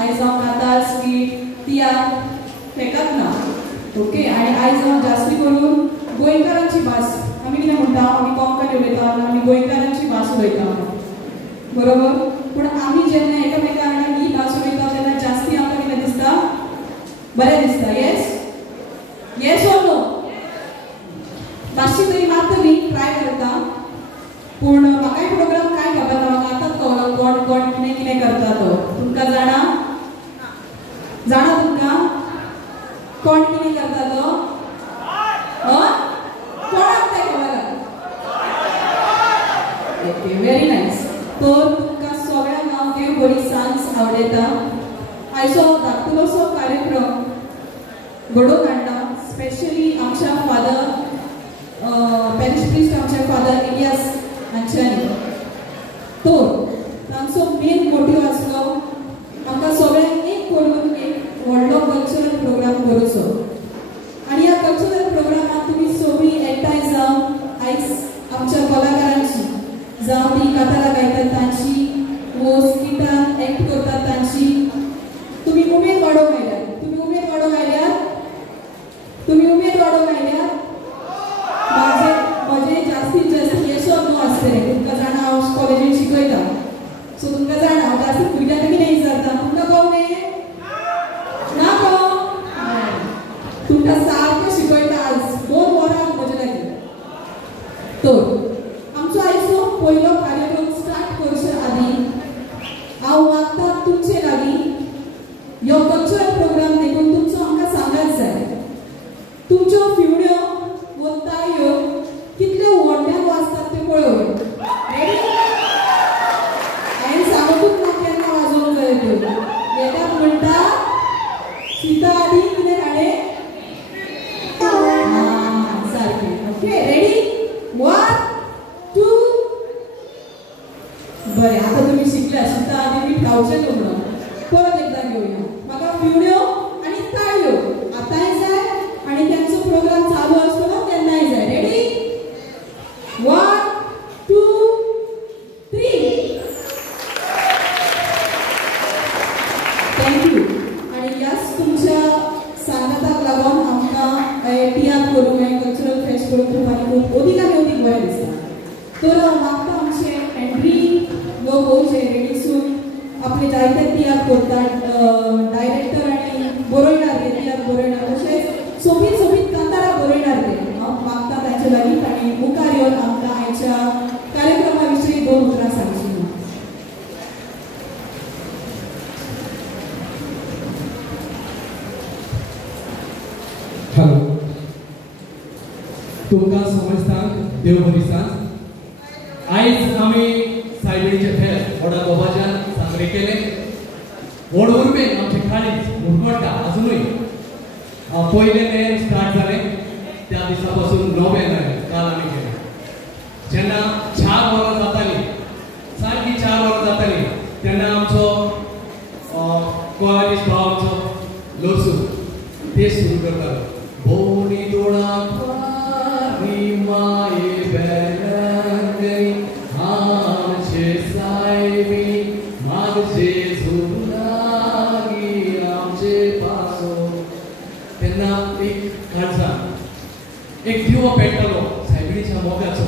आयज हांव कातार स्वीट तियार फेकत ना ओके आनी आयज हांव जास्ती करून गोंयकारांची भास आमी कितें म्हणटा आमी कोंकणी उलयता आमी गोंयकारांची भास उलयता बरोबर पूण आमी जेन्ना एकामेका वांगडा ही भास उलयता तेन्ना जास्ती आमकां कितें दिसता बरें दिसता येस येस ऑर नो मातशी तरी मात मी ट्राय करता पूण म्हाकाय प्रोग्राम काय खबर ना म्हाका आतांच कळलो कोण कोण कितें कितें करता तो तुमकां जाणा तुमकां कोण कितें करता तो कोणाक तें खबर ओके व्हेरी नायस तर तुमकां सगळ्यांक हांव देव बरी सांज आवडयता आयचो धाकटुलोसो कार्यक्रम घडोवन हाडटा स्पेशली आमच्या फादर पॅरिश प्रिस्ट आमचे फादर इलियास हांच्यानी तो तांचो मेन मोटीव आसलो आमकां सगळ्यांक एक करून एक व्हडलो कल्चरल प्रोग्राम करूचो आनी ह्या कल्चरल प्रोग्रामाक तुमी सगळीं एकठांय जावन आयज आमच्या कलाकारांची जावं ती कातारां गायतात तांची वो स्किटान एक्ट करतात तांची तुमी उमेद वाडोवंक आयल्यात तुमी उमेद वाडोवंक आयल्यात माझे जास्तीत जास्त येस ऑर नो आसतलें तुमकां जाणा हांव कॉलेजीन शिकयता सो तुमकां जाणा हांव जास्त भुरग्यांक कितें विचारता तुमकां कळ्ळें ना तुमकां सारकें शिकयता आज 2 वरां म्हजे लागीं तर आमचो आयचो पयलो कार्यक्रम स्टार्ट करचे आदीं हांव मागता तुमचे लागीं ह्यो कल्चरल प्रोग्राम देखून तुमचो आमकां सांगात जाय तुमच्यो फिवड्यो वो ताळयो कितल्यो व्हडल्यान वाजतात ते पळोवन हांवें सांगूंकूच ना केन्ना वाजोवंक जाय त्यो येतात म्हणटा सीता आदी कितें हाडे सारकें ओके रेडी 1 2 बरें आतां तुमी शिकल्या सीता आदी बी ठावचें न्हू म्हणून परत एकदां घेवया म्हाका फिवड्यो आनी ताळयो आतांय जाय आनी तेंचो प्रोग्राम चालू आसतलो तेन्नाय जाय रेडी 1 2 3 थँक्यू आनी ह्याच तुमच्या सांगाताक लागून आमकां टियार करूंक कल्चरल फेस्ट करूंक खूब आनी खूब अदीक आनी अदीक बरें दिसता तर हांव मागता आमचे एंड्री लोगो जे रेडीसून आपले जायते तियार करतात डायरेक्टर आनी बरोयणार ते तियार बरोयणार तशेंच सोबीत सोबीत कांतारां बरोयणार ते हांव मागता तांचे लागीं तांणी मुखार येवन आमकां आयच्या कार्यक्रमा विशीं 2 उतरां सांगची हॅलो तुमकां समजतांक देव बरी सांज आयज आमी सायबिणीचे फेर व्हडा गोबाजान साजरे केले व्हड उर्बेन आमचे काळीज मुरगोडटा अजुनूय पयले ते स्टार्ट जाले त्या दिसा पासून 9 काल आमी केले जेन्ना 4 वरां जाताली सारकी 4 वरां जाताली तेन्ना आमचो कॉलेज भाव आमचो लोसू ते सुरू करतालो बोनी तोडा नी माये बेलंगई आमचे सायबी मागचे झुलागी आमचे पासो तेन्ना एक काळजान एक दिवो पेटलो सायबिणीच्या मोगाचो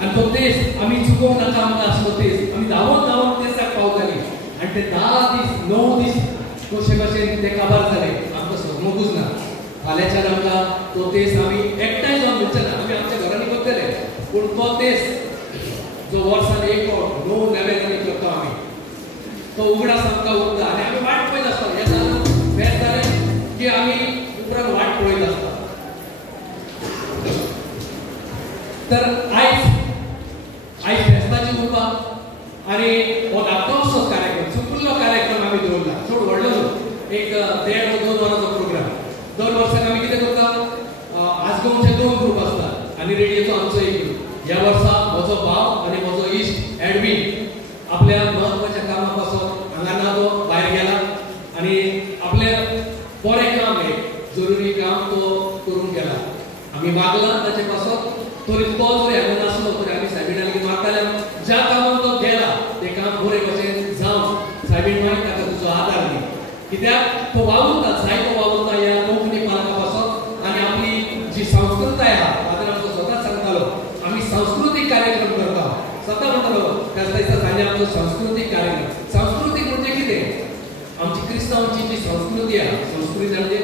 आनी तो तेस आमी चुकोवंक नाका आमकां आसलो तेस आमी धांवत धांवत तेसाक पावताली आनी ते 10 दीस 9 दीस कशे कशें ते काबार जाले आमकां समजूंकूच ना फाल्यांच्यान आमकां तो तेस आमी एकठांय जावन म्हणचे ना आमी आमच्या घरांनी करतले पूण तो तेस जो वर्सान एक फावट 9 नव्यान करता आमी तो उगडास आमकां उरता आनी आमी वाट पळयत आसता हे जालें फेस्त जालें की आमी उपरांत वाट पळयत आसता तर आयज फेस्ताची उरपा आनी हो धाकटोसो कार्यक्रम सुपुल्लो कार्यक्रम आमी दवरला चड व्हडलो न्हू एक 1.5 2 वरांचो प्रोग्राम 2 वर्सांक आमी कितें करता आसगांवचे 2 ग्रूप आसतात आनी रेडियोचो आमचो एक ग्रूप ह्या वर्सा म्हजो भाव आनी म्हजो इश्ट एडवीन आपल्या महत्वाच्या कामा पासून हांगा ना तो भायर गेला आनी आपले बरें काम एक जरुरी काम तो करून गेला आमी मागला ताचे पासून तरी तो जर हांगा नासलो तरी आमी सायबिणा लागीं मागताले ज्या कामाक तो गेला ते काम बरे भशेन जावन सायबीण मागीर ताका तुजो आदार दी कित्याक तो वावुरता जायतो वावुरता ह्या कोंकणी पालका पासून आनी आपली जी संस्कृताय आहा फादर आमचो स्वताच सांगतालो आमी सांस्कृतीक कार्यक्रम करता स्वता म्हणटालो त्या दिसा सांजे आमचो सांस्कृतीक कार्यक्रम सांस्कृतीक म्हणजे कितें आमची क्रिस्तांवांची जी संस्कृती आहा संस्कृती म्हणजे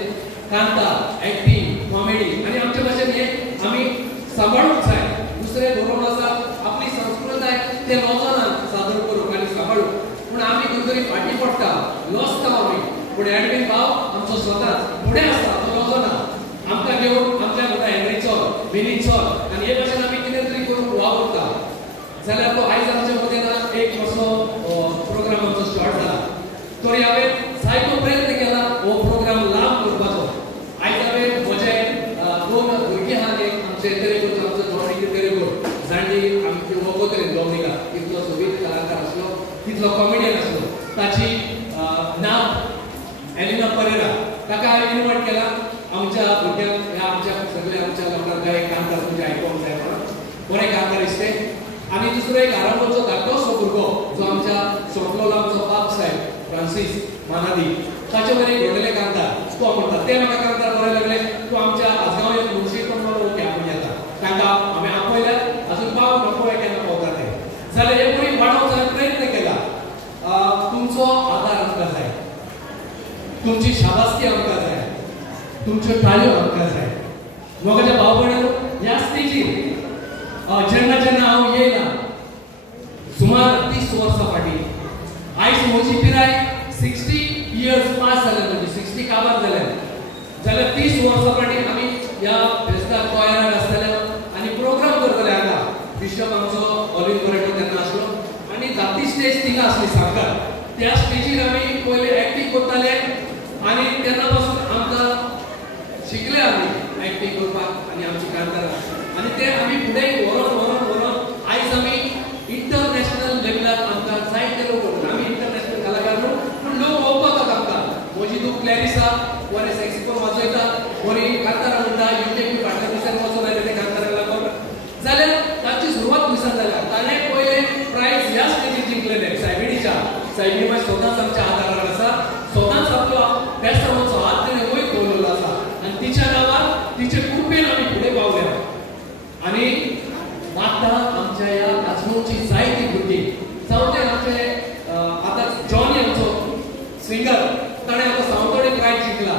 कांता एक्टिंग कॉमेडी आनी आमच्या भाशेन हे आमी सांबाळूंक जाय दुसरे धोरण आसा आपली संस्कृताय ते लोकांक सादर करूंक आनी सांबाळूंक पूण आमी खंय तरी फाटीं पडटा लॉस्ट आमी पूण एडवीन भाव आमचो स्वताच फुडें आसा तो लोकांना आमकां घेवन आमच्या घरा हेनरी चॉल मिनी चॉल आनी हे भाशेन आमी कितें तरी करूंक वावुरता जाल्यार तो आयज आमच्या मदें ना एक असो प्रोग्राम आमचो स्टार्ट जाला तरी हांवें जायतो प्रयत्न केला हो प्रोग्राम लांब करपाचो आयज हांवें म्हजे दोन भुरगीं आहात एक आमचे तेरेकोरचो आमचो जॉनी तेरेकोर जाणटी आमची वगोतरेन डॉमिनिका तितलो सोबीत कलाकार आसलो तितलो कॉमेडियन आसलो ताची नांव एलिना परेरा ताका हांवें इन्वायट केला आमच्या भुरग्यांक ह्या आमच्या सगळ्या आमच्या लोकांक एक कांतार तुमचें आयकोंक जाय म्हणून बरें कांतार दिसते आनी दुसरो एक आरामचो धाकटोसो भुरगो जो आमच्या सोंपलोलो आमचो बाप साहेब फ्रांसीस मानादी ताचे बरें व्हडलें कांतार तो म्हणटा ते म्हाका कांतार बरें लागले तूं आमच्या आजगांव एक मुळशी पण ओके आपूण येता तांकां हांवें आपयल्यार अजून पाव नको केन्ना पावता ते जाल्यार हे बरी वाडोवंक हांवें प्रयत्न केला तुमचो आदार आमकां जाय तुमची शाबासकी आमकां जाय तुमच्यो ताळयो आमकां जाय म्हज्या भाव भयणांनो ह्या स्टेजीर जेन्ना जेन्ना हांव येयला सुमार 30 वर्सां फाटीं आयज म्हजी पिराय 60 इयर्स पास जाले म्हणजे 60 काबार जाले जाल्यार 30 वर्सां फाटीं आमी ह्या फेस्ताक गोंयांत आसताले आनी प्रोग्राम करताले हांगा बिशप आमचो ऑलिव्ह कोरेटो तेन्ना आसलो आनी धाकटी स्टेज थिंगा आसली सारकार त्या स्टेजीर आमी पयले एक्टींग करताले आनी तेन्ना पासून आमकां शिकले आमी एक्टींग करपाक आनी आमची कांतारां आनी ते आमी फुडें व्हरोन आयज आमी इंटरनॅशनल लेवलार आमकां जायते लोक वळखतात आमी इंटरनॅशनल कलाकार न्हू पूण लोक वळखतात आमकां म्हजी तूं क्लॅरिसा बरें सॅक्सिफोन वाजयता बरी कांतारां म्हणटा युट्यूब फाटल्या दिसांनी वचून आयले ते कांताराक लागून जाल्यार ताची सुरवात थंयसान जाल्या ताणें पयले प्रायज ह्या स्टेजीर जिंकलेले सायबिणीच्या सायबिणी मागीर स्वताच आमच्या आदारार आसा स्वताच आपलो फेस्तांवाचो हात तिणें वयर दवरलेलो आसा आनी तिच्या नांवार तिचे कृपेन आमी फुडें पावल्या आनी आतां आमच्या ह्या आजगांवची जायतीं भुरगीं जावं ते आमचे आतां जॉनी आमचो सिंगर ताणें आतां सावंतवाडी प्रायज जिंकला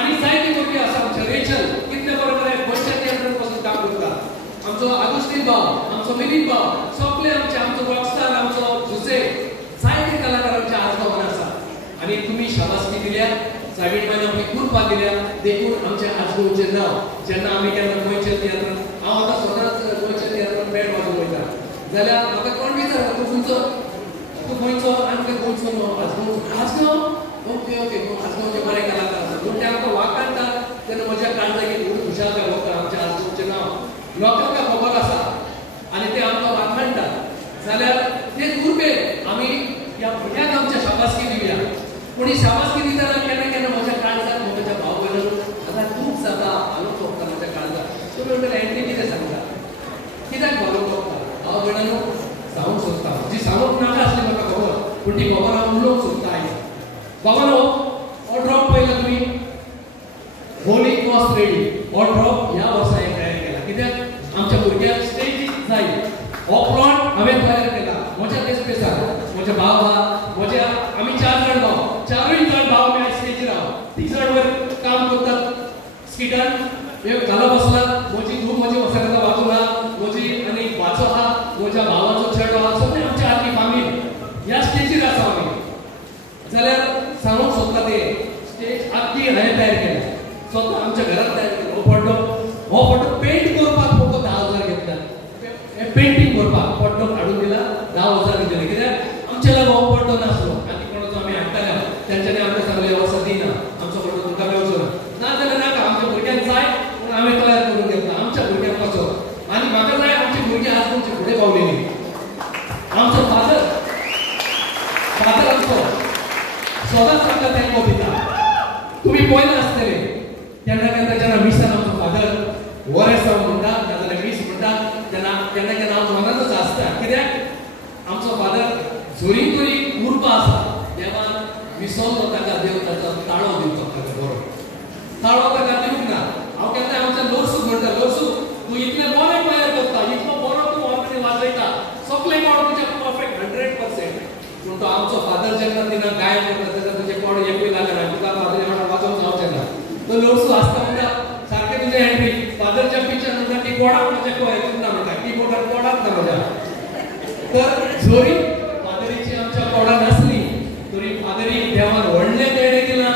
आनी जायतीं भुरगीं आसा आमचे रेचल कितले बरें बरें गोंयच्या थिएटरांत पासून काम करता आमचो आगुस्तीन भाव आमचो मिलिंद भाव सगळे आमचो रॉकस्टार आमचो जुसे जायते कलाकार आमच्या आजगांवान आसा आनी तुमी शाबासकी दिल्या सायबीण मायन आपली कृपा दिल्या देखून आमच्या आजगांवचें नांव जेन्ना आमी केन्ना गोंयच्या थिएटरांत हांव आतां स्वताच गोंयच्या थिएटरांत बँड वाजोवंक वयता जाल्यार म्हाका कोण विचारता तूं खंयचो तूं खंयचो आमकां गोंयचो न्हू आजगांव ओके ओके आजगांवचे बरे कलाकार आसा पूण ते आमकां वाकाडटा तेन्ना म्हज्या काळजाक खूब खुशालकाय वता आमच्या आजगांवचें नांव लोकांक खबर आसा आनी ते आमकां वाखाणटा जाल्यार ते कृपेन आमी ह्या भुरग्यांक आमच्या शाबासकी दिवया पूण ही शाबासकी दितना केन्ना केन्ना म्हज्या काळजाक म्हज्या भाव भयणांनो आतां खूब जाता हालोवंक सोदता म्हज्या काळजाक तुमी म्हणटले एंटी कितें सांगता कित्याक घालूंक सोदता भाव भयणांनो सांगूंक सोदता जी सांगूंक नाका आसली म्हाका खबर पूण ती खबर हांव उलोवंक सोदता आयज भावानो हो ड्रॉप पळयला तुमी होली क्रॉस रेडी हो ड्रॉप ह्या वर्सा हांवें तयार केला कित्याक आमच्या भुरग्यांक स्टेजीक जाय हो प्लॉट हांवें तयार केला म्हज्या देशपेसार म्हजे भाव आहा म्हजे आमी 4 जाण भाव 4य जाण भाव आमी स्टेजीर आहा 3 जाण वयर काम करतात स्किटान एक घालो बसला म्हजी धूव म्हजी वसंता वाचून आहा म्हजी आनी वाचो आहा म्हज्या भावाचो चेडो आहा सगळी आमची आर्मी फामील ह्या स्टेजीर आसा आमी जाल्यार सांगूंक सोदता ते स्टेज आख्खी हांवें तयार केल्या स्वता आमच्या घरांत तयार केला हो फोटो पेंट करपाक फक्त 10,000 घेतला हे पेंटिंग करपाक पड्डो हाडून दिला 10,000 दिले कित्याक आमचे लागीं हो पड्डो नासलो आनी कोणाचो आमी हाडटाले तेंच्यांनी आमकां सांगलें वर्सा दिना आमचो पड्डो तुमकां मेळचो ना नाजाल्यार नाका आमच्या भुरग्यांक जाय पूण हांवें तयार करून घेतला आमच्या भुरग्यांक कसो आनी म्हाका जाय आमची भुरगीं आज तुमचे फुडें पावलेलीं आमचो फादर आमचो सदांच आमकां तेंको दिता तुमी पळयला आसतले केन्ना केन्ना जेन्ना मिसान आमचो फादर वरें जावन म्हणटा नाजाल्यार मीस म्हणटा तेन्ना केन्ना केन्ना हांव मनांतच आसता कित्याक आमचो फादर जोरी तोरी उरपा आसा देवान विसरलो ताका देव ताचो ताळो दिवचो बरो ताळो ताका दिवंक ना हांव केन्ना आमच्या लोरसूक म्हणटा लोरसूक तूं इतले बरे तयार करता इतलो बरो तूं ऑर्गनी वाजयता सगळे कोण तुजे परफेक्ट 100% पूण तो आमचो फादर जेन्ना तिना गायन करता तेन्ना तुजे कोण एकूय लागना तुका फादर म्हणून वाजोवंक जावचें ना तो लोरसू आसता म्हणटा सारकें तुजें एंट्री फादरच्या पिक्चर म्हणटा ती कोणाक म्हज्या कोयतून ना म्हणटा कीबोर्डार कोणाक ना म्हज्या तर जोरी फादरीची आमच्या कोणाक नासली तरी फादरीक देवान व्हडलें देणें दिलां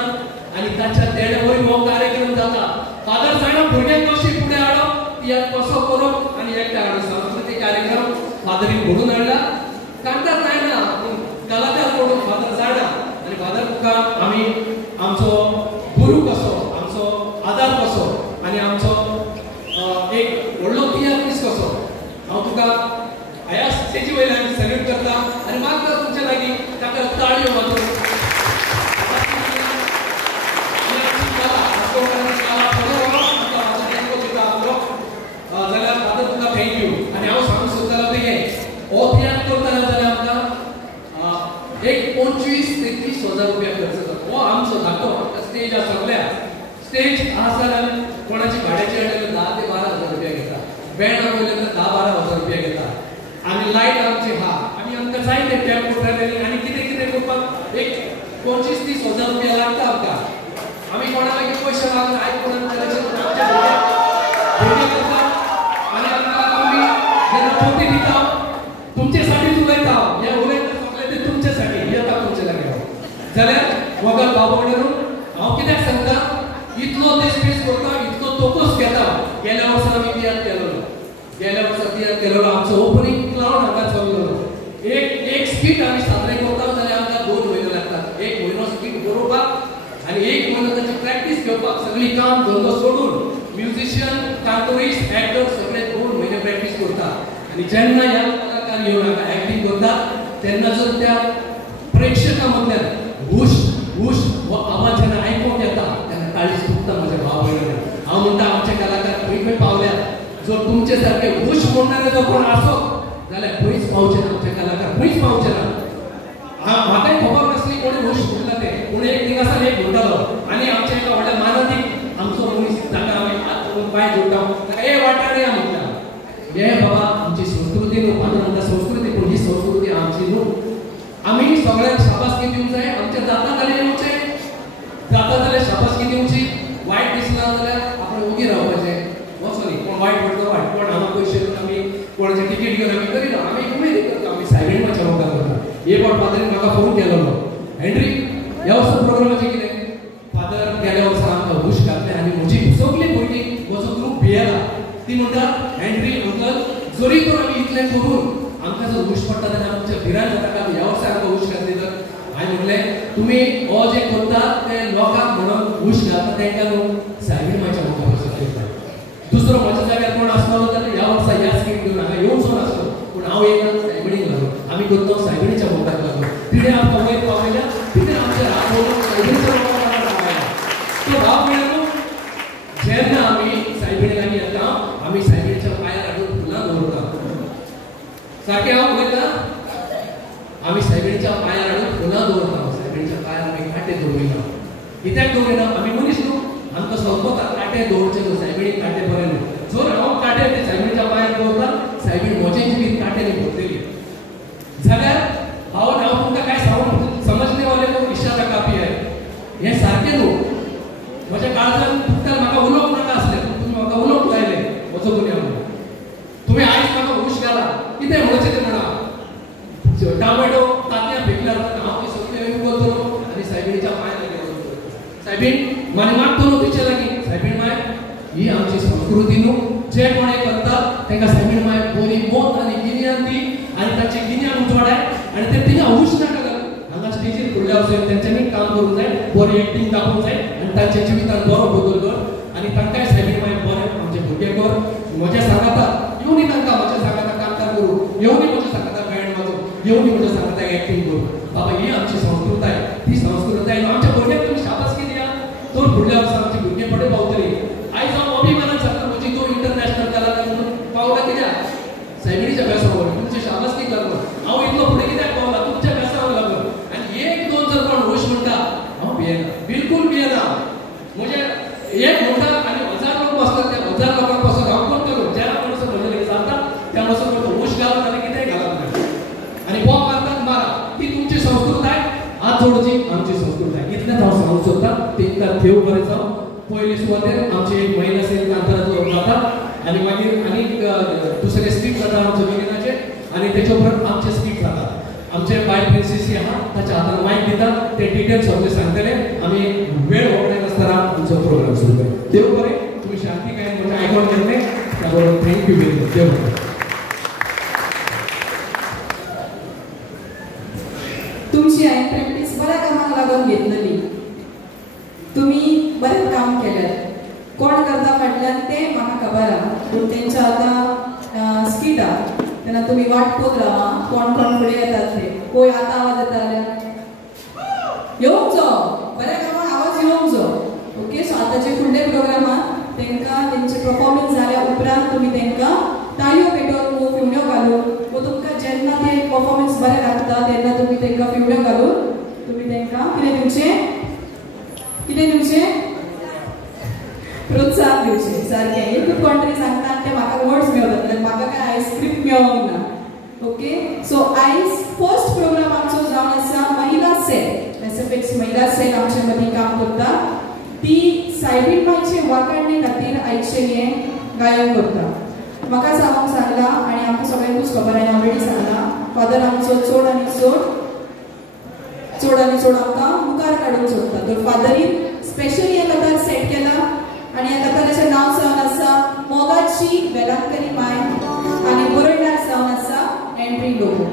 आनी ताच्या देणे वरवीं हो कार्यक्रम जाता फादर जाणा भुरग्यांक कशी फुडें हाडप ती कसो करप आनी एकट्या हाडून सांस्कृतीक कार्यक्रम फादरीक घडोवन हाडला कांतार जायना कलाकार म्हणून फादर जाणा आनी फादर तुका आमी आमचो गुरू कसो आमचो आदार कसो आनी आमचो एक व्हडलो पियानिस्ट कसो हांव तुका ह्या स्टेजी वयल्यान सॅल्यूट करता आनी मागता तुमच्या लागीं ताका ताळयो वाजोवन जाल्यार फादर तुका थँक्यू आनी हांव सांगूंक सोदतालो ते हो तियात्र करतना जाल्यार आमकां एक 25-30 हजार रुपया खर्च जाता हो आमचो धाको स्टेज आसा सगळ्या स्टेज आसा जाल्यार कोणाची भाड्याची हाडल्यार 10 ते 12 हजार रुपया घेता बँड आपयल्यार 10-12 हजार रुपया घेता आनी लायट आमची हा आमी आमकां जाय ते टॅप कोठाले आनी कितें कितें करपाक एक 25-30 हजार रुपया लागता आमकां आमी कोणा लागीं पयशे मागना आयकून आनी आमकां आमी जेन्ना पोती दिता तुमचे साठीच उलयता हे उलयता सगळे ते तुमचे साठी येता तुमचे लागीं जाल्यार मोगल बाबोडरून हांव कित्याक सांगता इतलो ते स्पेस करता इतलो तोकोस घेता गेल्या वर्सा आमी तियात्र केलोलो गेल्या वर्सा तियात्र केलोलो आमचो ओपनिंग क्लाउड हांगा चल्लोलो एक स्किट आमी सादरे करता जाल्यार आमकां 2 म्हयने लागतात एक म्हयनो स्किट बरोवपाक आनी एक म्हयनो ताची प्रॅक्टीस घेवपाक सगळी काम धंदो सोडून म्युजिशियन कांतोरिस्ट एक्टर सगळे 2 म्हयने प्रॅक्टीस करता आनी जेन्ना ह्या कलाकार येवन हांगा एक्टिंग करता तेन्ना जर त्या प्रेक्षकां मदल्यान हुश हुश हो आवाज जेन्ना आयकूंक येता तेन्ना ताळी सुट्टा म्हज्या भाव भयणीक हांव म्हणटा आमचे कलाकार खंय खंय पावल्या जर तुमचे सारके हुश म्हणणारे जर कोण आसत जाल्यार खंयच पावचे ना आमचे कलाकार खंयच पावचे ना म्हाकाय खबर नासली कोणी हुश म्हणला ते पूण एक दिवसान एक म्हणटालो आनी आमच्या एका व्हडल्या माननीक आमचो मनीस जाका आमी हात धरून पांय जोडटा ताका ए वाटाणे या म्हणटा हे बाबा आमची संस्कृती न्हू फादर म्हणटा संस्कृती पूण ही संस्कृती आमची न्हू आमी सगळ्यांक शाबासकी दिवंक जाय आमच्या जाता जाल्यार येवचें जाता जाल्यार शाबासकी दिवची वायट दिसना जाल्यार आपण उगी रावपाचें वचो न्ही कोण वायट म्हणटा वायट कोण हांगा पयशे दिवन आमी कोणाचे तिकेट घेवन आमी करिना आमी उमेद करता आमी सायडीन मातशें वोकार करता हे पण फादरीन म्हाका फोन केलोलो हेनरी ह्या वर्सा प्रोग्रामाचें कितें फादर गेल्या वर्सा आमकां हुश घातलें आनी म्हजी सगळीं भुरगीं म्हजो ग्रूप भियेला ती म्हणटा हेनरी अंकल जरी तर आमी इतलें करून आमकां जर हुश पडटा जाल्यार आमच्या भिरांत जाता काय ह्या वर्सा आमकां हुश घातली तर हांवें म्हणलें तुमी हो जें करता तें लोकांक म्हणून हुश घालता तांकां न्हू सायबीण म्हाज्या मुखार करता दुसरो म्हज्या जाग्यार कोण आसलो जाल्यार ह्या वर्सा ह्या स्कीम घेवन हांगा येवचो नासलो पूण हांव येयला सायबीणीक लागलो आमी करता सायबीणीच्या मुखार लागलो तिणें आमकां वयर पावयल्या तिणें आमच्या राबोवलो सायबीणीच्या मुखार पावयला तो भाव म्हणून जेन्ना आमी सायबीणी लागीं येता आमी सायबीणीच्या पांयार हाडून फुलां दवरता सारकें हांव उलयतां आमी सायबीणीच्या पांयार हाडून फुलां दवरता सायबीणीच्या पांयार आमी काटे दवरिना कित्याक दवरिना आमी मनीस न्हू आमकां समजता काटे दवरचे न्हू सायबीणीक काटे बरे न्हू जर हांव काटे ते सायबीणीच्या पांयार दवरता सायबीण म्हजे जिवीत काट्यांनी भरतली जाल्यार हांव तुमकां काय सांगून समजणे वाले को इशारा कापी आहे हें सारकें न्हू म्हज्या काळजान फुट्टार म्हाका उलोवंक नाका आसलें तुमी म्हाका उलोवंक लायले वचो दुनिया म्हणून तुमी आयज म्हाका हुश घाला कितें म्हणचें तें म्हणा टामेटो तांतयां फेकल्यार हांव ती सगळी करतलो आनी सायबीणीच्या पांयार लागलो सायबीण माने मागतो न्हू तुजे लागीं सायबीण माय ही आमची संस्कृती न्हू जे कोणे करता तांकां सायबीण माय बरी मोत आनी गिन्यान दी आनी तांचें गिन्यान उजवाडाय आनी ते थिंगा हुश नाका घाल हांगा स्टेजीर फुडल्या वचून तेंच्यांनी काम करूंक जाय बरी एक्टींग दाखोवंक जाय आनी तांच्या जिवितांत बरो बदल कर आनी तांकांय सायबीण माय बरें आमचे भुरगे कर म्हज्या सांगाता येवनी तांकां म्हज्या सांगाता कामकार करूं येवनी म्हज्या सांगाता बँड वाजोव येवनी म्हज्या सांगाता एक्टींग करूं बाबा ही आमची संस्कृताय ती संस्कृताय आमच्या भुरग्यांक तुमी शाबासकी दिया तर फुडल्या वर्सा आमची भुरगीं फुडें पावतली आयज हांव अभिमानान सांगता म्हजी तो इंटरनॅशनल कलाकार म्हणून पावला कित्याक सायबीणीच्या बेसावर तुमचे शाबासकीक लागून हांव इतलो फुडें कित्याक पावला तुमच्या बेसावर लागून आनी एक दोन जर कोण हुश म्हणटा भियेना, बिलकुल भियेना. म्हणजे एक मोठा आणि 1000 लोक बसतात, त्या 1000 लोकांपासून राखून करून ज्याला माणूस म्हणजे जातात त्या माणूस करतो उश घालत आणि किती घालत नाही आणि बॉम्ब मारतात मारा. ती तुमची संस्कृत आहे, हात जोडची आमची संस्कृत आहे. इतलेच हांव सांगूंक सोदतां. तेंकां देव बरें जावं. पयले सुवातेर आमची एक महिला सेवा अंतराचो जाता आणि मागीर आनीक दुसरे स्ट्रीट जाता आमच्या मिलिनाचे आणि तेच्या उपरांत आमचे स्ट्रीट जाता. आमचे बाय प्रिन्सेसी आहा ताच्या हातान मायक दिता, ते डिटेल्स सगळे सांगतले. आमी वेळ वगडायत आसतना आमचो प्रोग्राम सुरू करता. देव बरें. तुम्ही शांती काय म्हणजे आयकून घेतले त्याबरोबर थँक्यू व्हेरी मच. देव बरें. तुमची हांवें प्रॅक्टीस बऱ्या कामाक लागून घेतलेली. तुम्ही बरें काम केलें. कोण करता फाटल्यान ते म्हाका खबर आहा, पूण तेंच्या आतां स्किट आहा तेन्ना तुमी वाट पळोवत रावा कोण कोण फुडें येतात ते. पळय आतां आवाज येता जाल्यार येवंक जायो, बऱ्या कामाक आवाज येवंक जायो. ओके. सो आतांचे फुडले प्रोग्रामांत तेंकां तेंचे परफॉर्मन्स जाल्या उपरांत तुमी तेंकां ताळयो पेटोवन वो फिवण्यो घालून वो तुमकां जेन्ना ते परफॉर्मन्स बरें लागता तेन्ना तुमी तेंकां फिवण्यो घालून तुमी तेंकां कितें दिवचें प्रोत्साहन दिवचें. सारकें. एकूच कोण सांगता ते म्हाका वर्ड्स मेळटात, म्हाका काय आयज स्क्रिप्ट मेळोंक ना. ओके. सो आयज फर्स्ट प्रोग्राम आमचो जावन आसा महिला सेल. एसएफएक्स महिला सेल आमचे मदीं काम करता. ती सायबीणमाईचे वाखाणणे खातीर आयचे हें गायन करता. म्हाका सांगूंक सांगला आनी आमकां सगळ्यांकूच खबर हांवें ऑलरेडी सांगला. फादर आमचो चड आनी चड आमकां मुखार काडून सोदता. तर फादरीन स्पेशली हे कथार सेट केला आणि ह्या कथाराचें नांव जावन आसा मोगाची वेलांतकरी माय आणि बरोयणार जावन आसा एंड्री लोबो.